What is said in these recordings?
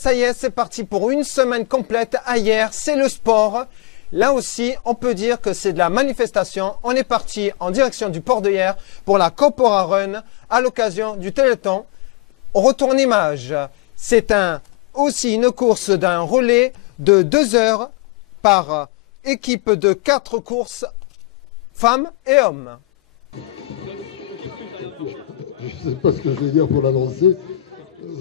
Ça y est, c'est parti pour une semaine complète. À hier, c'est le sport. Là aussi, on peut dire que c'est de la manifestation. On est parti en direction du port de Hyères pour la Corpora Run à l'occasion du Téléthon. On retourne image. C'est aussi une course d'un relais de 2 heures par équipe de 4 courses, femmes et hommes. Je ne sais pas ce que je vais dire pour l'annoncer.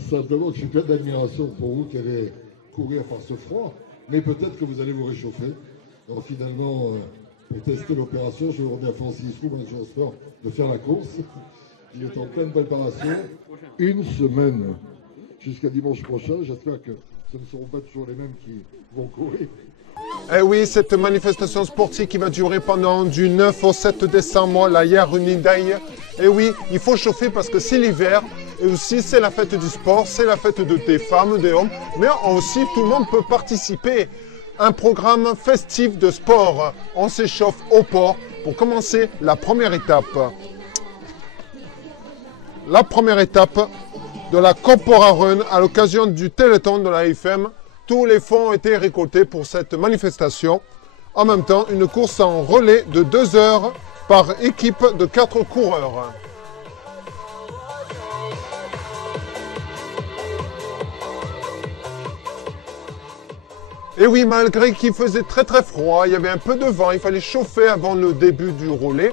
Simplement que je suis plein d'admiration pour vous qui allez courir par ce froid. Mais peut-être que vous allez vous réchauffer. Donc finalement, pour tester l'opération, je vais demander à Francis Roux, manager sport, de faire la course. Il est en pleine préparation. Une semaine jusqu'à dimanche prochain. J'espère que ce ne seront pas toujours les mêmes qui vont courir. Eh oui, cette manifestation sportive qui va durer pendant du 9 au 7 décembre, la Hyères Running Day. Eh oui, il faut chauffer parce que c'est l'hiver. Et aussi, c'est la fête du sport, c'est la fête des femmes, des hommes. Mais aussi, tout le monde peut participer. Un programme festif de sport. On s'échauffe au port pour commencer la première étape. La première étape de la Corpora Run à l'occasion du Téléthon de la FM. Tous les fonds ont été récoltés pour cette manifestation. En même temps, une course en relais de 2 heures par équipe de 4 coureurs. Et oui, malgré qu'il faisait très froid, il y avait un peu de vent, il fallait chauffer avant le début du relais.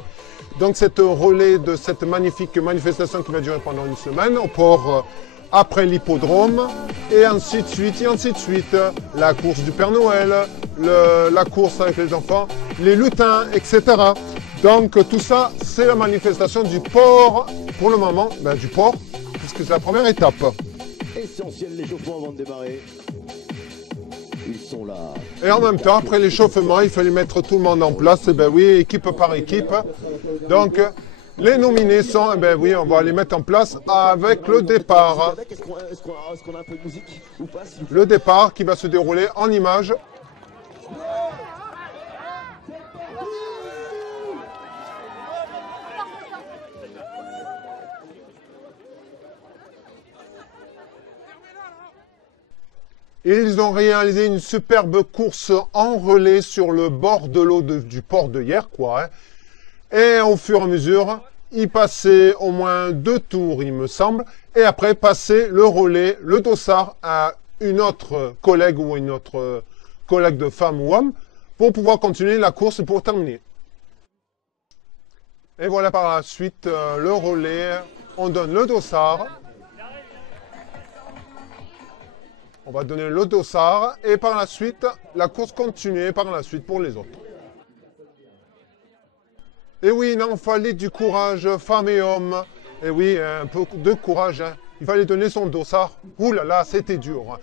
Donc cette relais de cette magnifique manifestation qui va durer pendant une semaine au port après l'hippodrome et ainsi de suite, la course du Père Noël, la course avec les enfants, les lutins, etc. Donc tout ça, c'est la manifestation du port, pour le moment, du port, puisque c'est la première étape. Essentiel l'échauffement avant de démarrer. Ils sont là. Et en même temps, après l'échauffement, il fallait mettre tout le monde en place, oui, équipe par équipe. Donc, les nominés sont, oui, on va les mettre en place avec le départ. Est-ce qu'on a un peu de musique ou pas? Le départ qui va se dérouler en images. Ils ont réalisé une superbe course en relais sur le bord de l'eau du port de Hyères, quoi. Et au fur et à mesure, ils passaient au moins 2 tours, il me semble. Et après, passaient le relais, le dossard à une autre collègue ou une autre collègue de femme ou homme pour pouvoir continuer la course pour terminer. Et voilà par la suite le relais. On donne le dossard. On va donner le dossard et par la suite, la course continue par la suite pour les autres. Et oui, il en fallait du courage, femmes et hommes. Et oui, un peu de courage. Il fallait donner son dossard. Ouh là là, c'était dur.